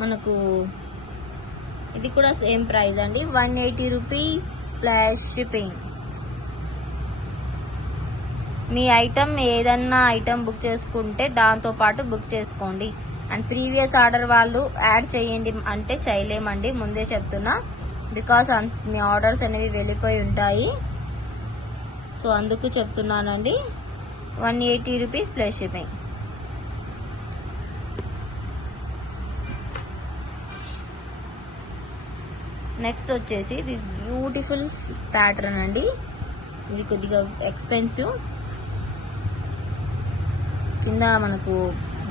మనకు. ఇది కూడా సేమ్ ప్రైస్ అండి, 180 రూపీస్ ప్లస్ షిప్పింగ్. మీ ఐటమ్ ఏదన్నా ఐటమ్ బుక్ చేసుకుంటే దాంతో పాటు బుక్ చేసుకోండి. అండ్ ప్రీవియస్ ఆర్డర్ వాళ్ళు యాడ్ చేయండి అంటే చేయలేమండి, ముందే చెప్తున్నా. బికాస్ మీ ఆర్డర్స్ అనేవి వెళ్ళిపోయి ఉంటాయి. సో అందుకు చెప్తున్నానండి. 180 రూపీస్ ప్లస్ షిప్పింగ్. నెక్స్ట్ వచ్చేసి దిస్ బ్యూటిఫుల్ ప్యాటర్న్ అండి. ఇది కొద్దిగా ఎక్స్పెన్సివ్. కింద మనకు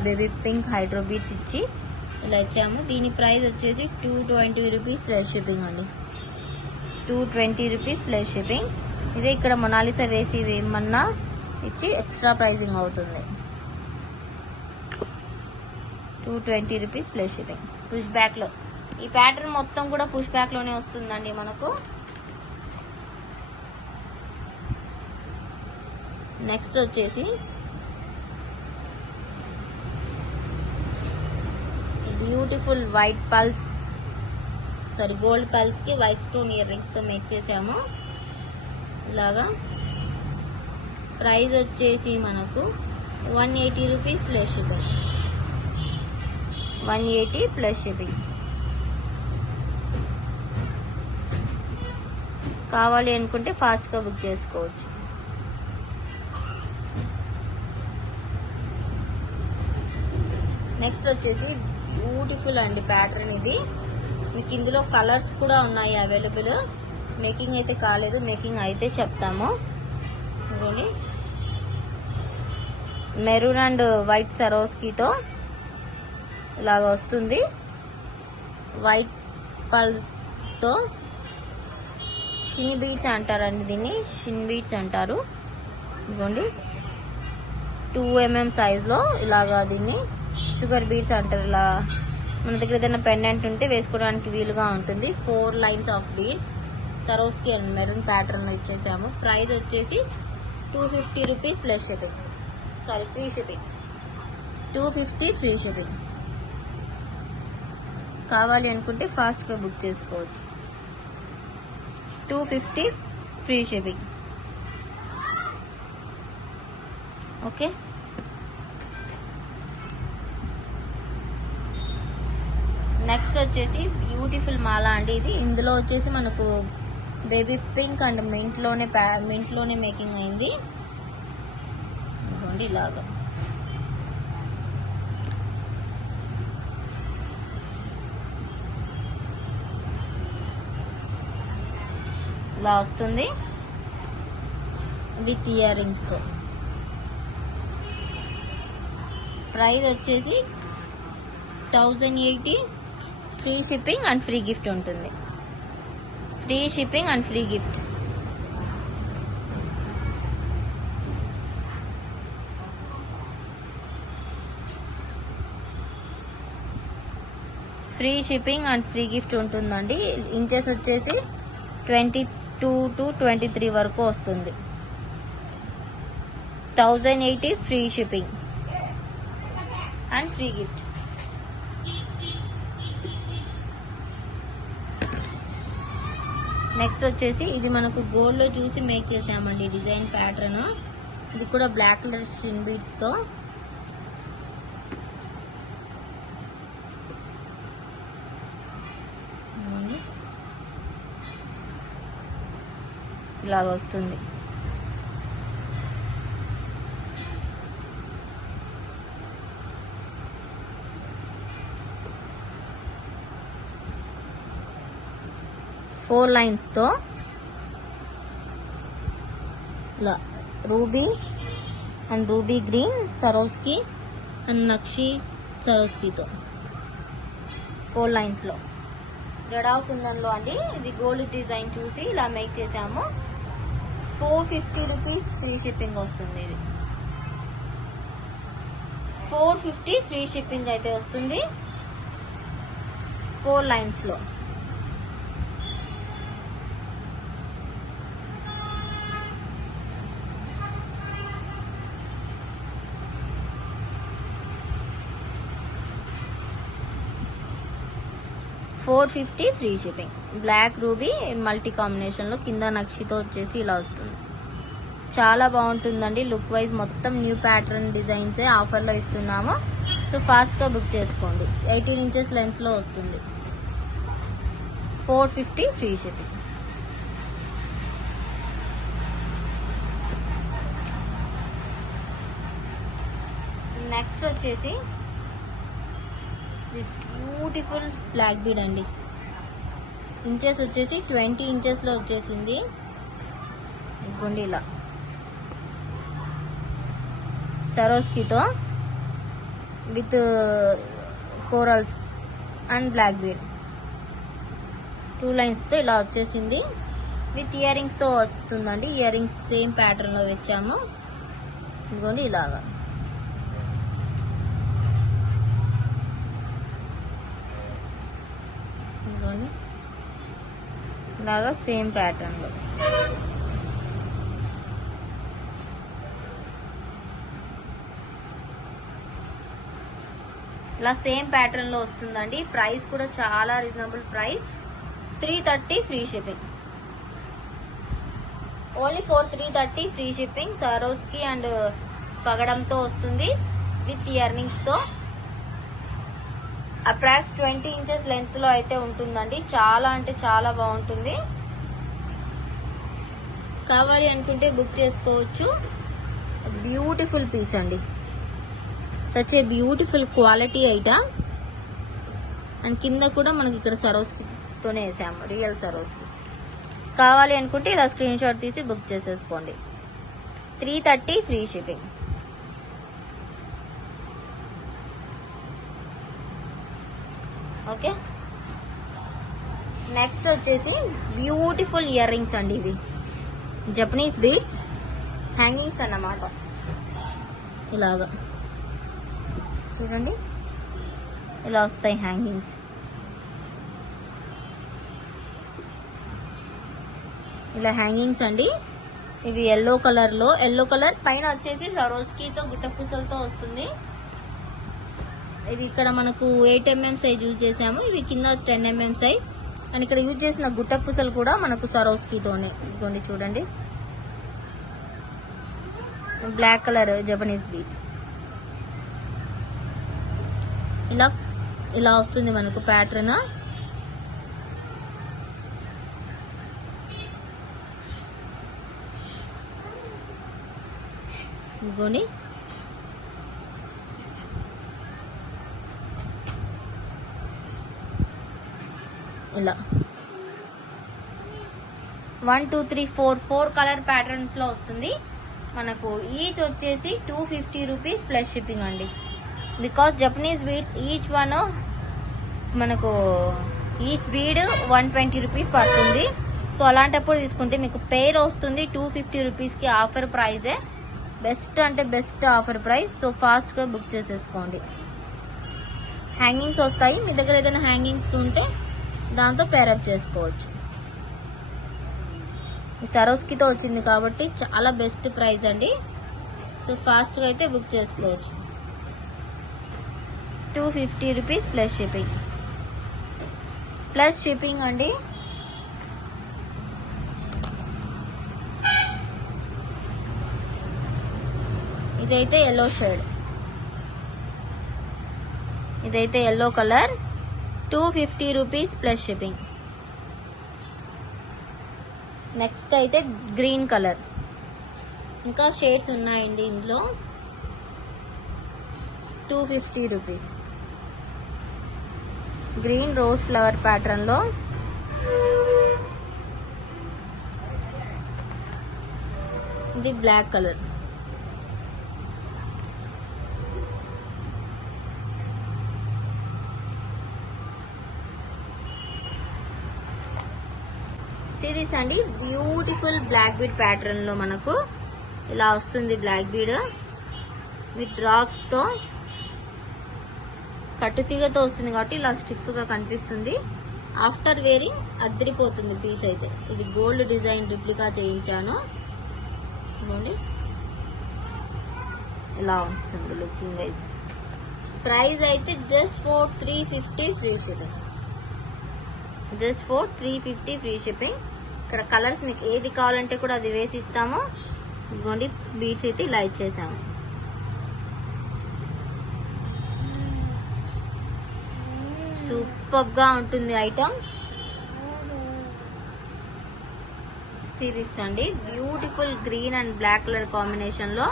బేబీ పింక్ హైడ్రో బీట్స్ ఇచ్చి ఇలా ఇచ్చాము. దీని ప్రైస్ వచ్చేసి 220 రూపీస్ ప్లస్ షిప్పింగ్ అండి. 220 రూపీస్ ప్లస్ షిప్పింగ్. ఇదే ఇక్కడ మొనాలిసా వేసి వేయమన్నా ఇచ్చి ఎక్స్ట్రా ప్రైజింగ్ అవుతుంది. 220 రూపీస్ ప్లస్ షిప్పింగ్. పుష్ బ్యాక్లో ఈ ప్యాటర్న్ మొత్తం కూడా పుష్ బ్యాక్లోనే వస్తుందండి మనకు. నెక్స్ట్ వచ్చేసి beautiful white pulse gold pulse కి వైట్ స్టోన్ ఇయర్ రింగ్స్ తో మేక్ చేసాము. ఇలాగా ప్రైస్ వచ్చేసి మనకు 180 rupees plus shipping. 180 plus shipping. కావాలి అనుకుంటే ఫాస్ట్గా బుక్ చేసుకోవచ్చు. నెక్స్ట్ వచ్చేసి బ్యూటిఫుల్ అండి ప్యాటర్న్ ఇది. మీకు ఇందులో కలర్స్ కూడా ఉన్నాయి అవైలబుల్. మేకింగ్ అయితే కాలేదు, మేకింగ్ అయితే చెప్తాము. ఇదిగోండి మెరూన్ అండ్ వైట్ సరోస్కీతో ఇలాగ వస్తుంది. వైట్ పల్స్తో షిన్ బీడ్స్ అంటారండి, దీన్ని షిన్ బీడ్స్ అంటారు. ఇదిగోండి 2 mm సైజ్లో ఇలాగా దీన్ని షుగర్ బీడ్స్ అంటారు. ఇలా మన దగ్గర ఏదైనా పెండెంట్ ఉంటే వేసుకోవడానికి వీలుగా ఉంటుంది. 4 lines of beads Swarovski and maroon pattern ఇచ్చేసాము. ప్రైస్ వచ్చేసి 250 rupees plus shipping. Free shipping. 250 free shipping. కావాలి అనుకుంటే ఫాస్ట్గా బుక్ చేసుకోవచ్చు. 250 ఫ్రీ షిప్పింగ్. ఓకే. నెక్స్ట్ వచ్చేసి బ్యూటిఫుల్ మాల అండి ఇది. ఇందులో వచ్చేసి మనకు బేబీ పింక్ అండ్ మింట్లోనే మేకింగ్ అయింది. ఇదిగోండి ఇలాగా ఇలా వస్తుంది విత్ ఇయర్ రింగ్స్తో. ప్రైస్ వచ్చేసి 1080 free shipping and free gift ఉంటుంది. Free shipping and free gift. Free shipping and free gift ఉంటుందండి. ఇంచెస్ వచ్చేసి 22 to 23 వరకు వస్తుంది. 1080 free shipping and free gift. Next వచ్చేసి ఇది మనకు గోల్డ్ లో చూసి మేక్ చేసామండి డిజైన్ ప్యాటర్న్. ఇది కూడా బ్లాక్ కలర్ షిన్ బీడ్స్ తో ఇలాగ వస్తుంది. ఫోర్ లైన్స్ తో ఇలా ruby and ruby green Swarovski and నక్షి సరోస్కితో 4 లైన్స్ లో గడావ్ కుందన్లో అండి. ఇది గోల్డ్ డిజైన్ చూసి ఇలా మేక్ చేసాము. 450 రూపీస్ ఫ్రీ షిప్పింగ్ వస్తుంది. ఇది 450 ఫ్రీ షిప్పింగ్ అయితే వస్తుంది 4 లైన్స్ లో. $450 free shipping. Black ruby multi combination లో కింద నక్షితో వచ్చేసి ఇలా వస్తుంది. చాలా బాగుంటుందండి లుక్ వైజ్. మొత్తం న్యూ ప్యాటర్న్ డిజైన్స్ ఆఫర్ లో ఇస్తున్నాము. సో ఫాస్ట్ గా బుక్ చేసుకోండి. 18 ఇంచెస్ లెంత్ లో వస్తుంది. 450 ఫ్రీ షిప్పింగ్. నెక్స్ట్ వచ్చేసి దిస్ బ్యూటిఫుల్ బ్లాక్ బీడ్ అండి. ఇంచెస్ వచ్చేసి 20 ఇంచెస్ లో వచ్చేసింది. ఇదిగోండి ఇలా సరోస్కితో with corals and black bead 2 lines తో ఇలా వచ్చేసింది. విత్ ఇయర్ రింగ్స్ తో వస్తుందండి. ఇయర్ రింగ్స్ సేమ్ ప్యాటర్న్ లో వేసాము. ఇదిగోండి ఇలాగా ఇలాగా సేమ్ ప్యాటర్న్ లో ఇలా సేమ్ ప్యాటర్న్ లో వస్తుందండి. ప్రైస్ కూడా చాలా reasonable price, 330 free shipping. Only for 330 free shipping. Swarovski and పగడంతో వస్తుంది విత్ ఇయర్ తో. అప్రాక్స్ 20 ఇంచెస్ లెంత్ లో అయితే ఉంటుందండి. చాలా అంటే చాలా బాగుంటుంది. కావాలి అనుకుంటే బుక్ చేసుకోవచ్చు. బ్యూటిఫుల్ పీస్ అండి, such a beautiful quality item. And కింద కూడా మనకి ఇక్కడ సరోస్కితోనే వేసాము, రియల్ సరోస్కి. కావాలి అనుకుంటే ఇలా స్క్రీన్ షాట్ తీసి బుక్ చేసేసుకోండి. 330 ఫ్రీ షిప్పింగ్. ఓకే, నెక్స్ట్ వచ్చేసి బ్యూటిఫుల్ ఇయర్ రింగ్స్ అండి. ఇవి జపనీస్ బీడ్స్ హ్యాంగింగ్స్ అన్నమాట. ఇలాగా చూడండి, ఇలా వస్తాయి హ్యాంగింగ్స్. ఇలా హ్యాంగింగ్స్ అండి. ఇవి ఎల్లో కలర్ లో, ఎల్లో కలర్ పైన వచ్చేసి సరోస్కీతో గుట్ట పూసలతో వస్తుంది. ఇవి ఇక్కడ మనకు 8 mm సైజ్ యూజ్ చేసాము. ఇవి కింద 10 mm సైజ్. అండ్ ఇక్కడ యూజ్ చేసిన గుట్ట పూసలు కూడా మనకు సరోస్కీతోనే. ఇదిగోండి చూడండి, బ్లాక్ కలర్ జపనీస్ బీడ్స్. ఇలా వస్తుంది మనకు ప్యాటర్న్. ఇదిగోండి, ఇలా 1 2 3 4 కలర్ ప్యాటర్న్స్ లో వస్తుంది మనకు. ఈచ్ వచ్చేసి 250 రూపీస్ ప్లస్ షిప్పింగ్ అండి. Because Japanese beads each one మనకు ఈచ్ బీడ్ 120 రూపీస్ పడుతుంది. సో అలాంటప్పుడు తీసుకుంటే మీకు పేర్ వస్తుంది 250 రూపీస్కి. ఆఫర్ ప్రైజే, బెస్ట్ అంటే బెస్ట్ ఆఫర్ ప్రైస్. సో ఫాస్ట్గా బుక్ చేసేసుకోండి. హ్యాంగింగ్స్ వస్తాయి, మీ దగ్గర ఏదైనా హ్యాంగింగ్స్ ఉంటే దాంతో పేరప్ చేసుకోవచ్చు. ఈ సరోస్కితో వచ్చింది కాబట్టి చాలా బెస్ట్ ప్రైస్ అండి. సో ఫాస్ట్గా అయితే బుక్ చేసుకోవచ్చు. 250 rupees plus shipping. Plus shipping అండి. ఇదైతే ఎల్లో షేడ్, ఇదైతే yellow colour, 250 rupees plus shipping. Next అయితే గ్రీన్ కలర్. ఇంకా షేడ్స్ ఉన్నాయండి ఇందులో. 250 rupees. Green rose flower pattern లో. ఇది బ్లాక్ కలర్. సిరీస్ అండి, బ్యూటిఫుల్ బ్లాక్ బీడ్ ప్యాటర్న్ లో మనకు ఇలా వస్తుంది. బ్లాక్ బీడ్ విత్ డ్రాప్స్ తో, కట్టుతీగతో వస్తుంది కాబట్టి ఇలా స్టిఫ్ గా కనిపిస్తుంది. ఆఫ్టర్ వేరింగ్ అద్దరిపోతుంది పీస్ అయితే. ఇది గోల్డ్ డిజైన్ రిప్లికా చేయించాను. ఇవ్వండి, ఇలా ఉంటుంది లుకింగ్ వైజ్. ప్రైస్ అయితే just for 350 free shipping. Just for 350 free shipping. ఇక్కడ కలర్స్ మీకు ఏది కావాలంటే కూడా అది వేసి ఇస్తాము. ఇదిగోండి, బీడ్స్ అయితే ఇలా ఇచ్చేసాము. సూపర్ గా ఉంటుంది ఐటమ్. సిరీస్ అండి, beautiful green and black colour combination లో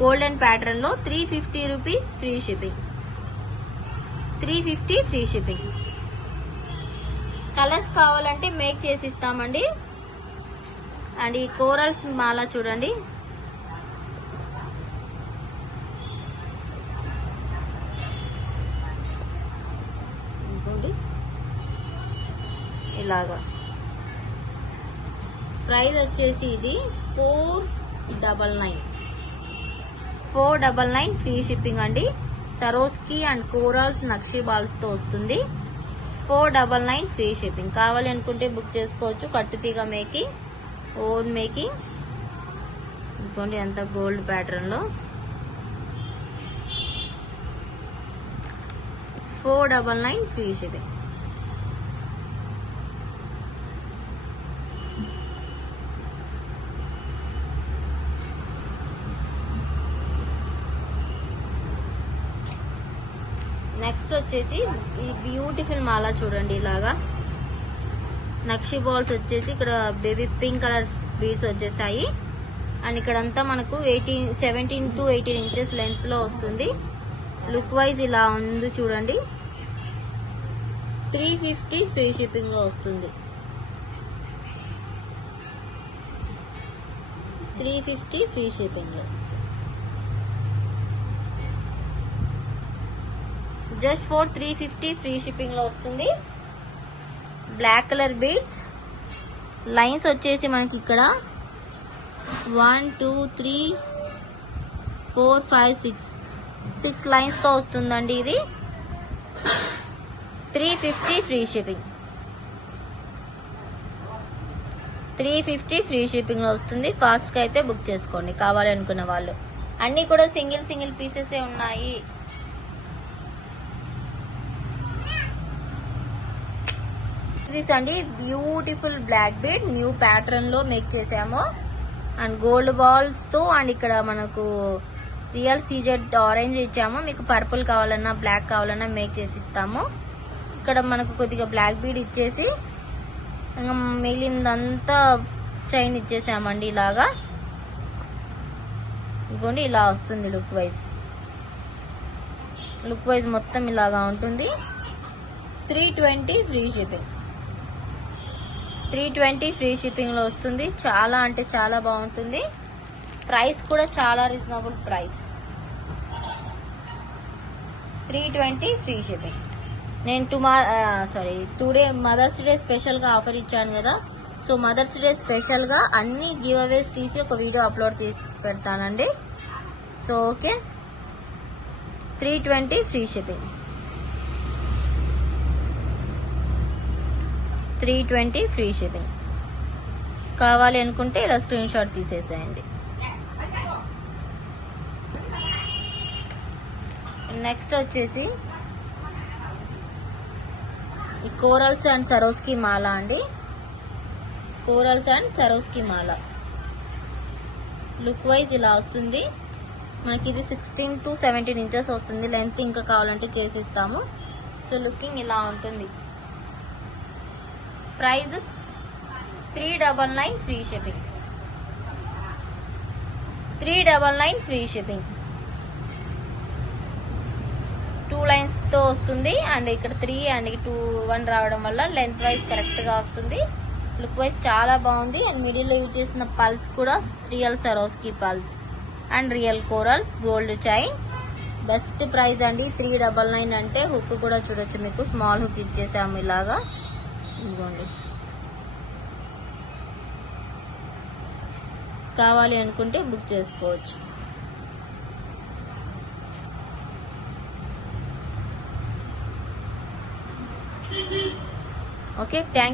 గోల్డెన్ ప్యాటర్న్ లో 350 rupees free shipping. 350 free shipping. Colours కావాలంటే మేక్ చేసి ఇస్తామండి. అండ్ ఈ కోరల్స్ మాల చూడండి, ఇలాగా. ప్రైస్ వచ్చేసి ఇది 499. 499 ఫ్రీ షిప్పింగ్ అండి. సరోస్కి అండ్ కోరల్స్ నక్షి బాల్స్ తో వస్తుంది. 499 ఫ్రీ షిప్పింగ్. కావాలి అనుకుంటే బుక్ చేసుకోవచ్చు. కట్టుతీగ మేకింగ్, ఓన్ మేకింగ్. ఇంకోండి ఎంత గోల్డ్ ప్యాటర్న్ లో. 499 ఫ్రీ షిప్పింగ్. నెక్స్ట్ వచ్చేసి ఈ బ్యూటిఫుల్ మాల చూడండి. ఇలాగా నక్షి బాల్స్ వచ్చేసి ఇక్కడ బేబీ పింక్ కలర్ బీడ్స్ వచ్చేసాయి. అండ్ ఇక్కడంతా మనకు 17 to 18 ఇంచెస్ లెంత్ లో వస్తుంది. లుక్ వైజ్ ఇలా ఉంది చూడండి. 350 ఫ్రీ షిప్పింగ్ లో వస్తుంది. 350 ఫ్రీ షిప్పింగ్ లో. జస్ట్ ఫర్ 350 ఫ్రీ షిప్పింగ్ లో వస్తుంది. బ్లాక్ కలర్ బీడ్స్ లైన్స్ వచ్చేసి మనకి ఇక్కడ 1 2 3 4 5 6 లైన్స్ తో వస్తుందండి. ఇది 350 ఫ్రీ షిప్పింగ్. 350 ఫ్రీ షిప్పింగ్ లో వస్తుంది. ఫాస్ట్ గా అయితే బుక్ చేసుకోండి కావాలి అనుకున్న వాళ్ళు. అన్ని కూడా సింగిల్ పీసెస్ ఉన్నాయి. ఇది అండి beautiful black bead new pattern లో మేక్ చేసాము. అండ్ గోల్డ్ బాల్స్ తో అండ్ ఇక్కడ మనకు రియల్ సీజెడ్ ఆరెంజ్ ఇచ్చాము. మీకు పర్పుల్ కావాలన్నా బ్లాక్ కావాలన్నా మేక్ చేసి ఇస్తాము. ఇక్కడ మనకు కొద్దిగా బ్లాక్ బీడ్ ఇచ్చేసి ఇంకా మిగిలిందంతా చైన్ ఇచ్చేసామండి. ఇలాగా ఇదిగోండి ఇలా వస్తుంది లుక్ వైజ్ మొత్తం ఇలాగా ఉంటుంది. 320 ఫ్రీ షిప్పింగ్. 320 ఫ్రీ షిప్పింగ్ లో వస్తుంది. చాలా అంటే చాలా బాగుంటుంది. ప్రైస్ కూడా చాలా రీజనబుల్ ప్రైస్. 320 free shipping. నేను టుడే మదర్స్ డే స్పెషల్ గా ఆఫర్ ఇచ్చాను కదా. సో మదర్స్ డే స్పెషల్ గా అన్ని గివ్ అవేస్ తీసి ఒక వీడియో అప్లోడ్ చేసి పెడతానండి. So okay, 320 free shipping. 320 free shipping. కావాలి అనుకుంటే ఇలా స్క్రీన్ షాట్ తీసేసేయండి. నెక్స్ట్ వచ్చేసి ఈ కోరల్స్ అండ్ సరోస్కి మాల అండి. Corals and సరోస్కి Mala look wise ఇలా వస్తుంది. మనకి ఇది 16 to 17 ఇంచెస్ వస్తుంది. లెంత్ ఇంకా కావాలంటే చేసిస్తాము. సో లుకింగ్ ఇలా ఉంటుంది. Price 399 free shipping. 399 free shipping. 2 lines తో వస్తుంది. అండ్ ఇక్కడ 3 అండ్ 2 1 రావడం వల్ల లెంత్ వైజ్ కరెక్ట్ గా వస్తుంది. లుక్ వైజ్ చాలా బాగుంది. అండ్ మిడిల్ లో యూజ్ చేసిన పల్స్ కూడా real సరోస్కి pulse and real corals gold chain. Best price అండి. 399 అంటే హుక్ కూడా చూడొచ్చు. మీకు స్మాల్ హుక్ ఇచ్చేసాము ఇలాగా. ఇదిగోండి, కావాలి అనుకుంటే బుక్ చేసుకోవచ్చు. Okay, thank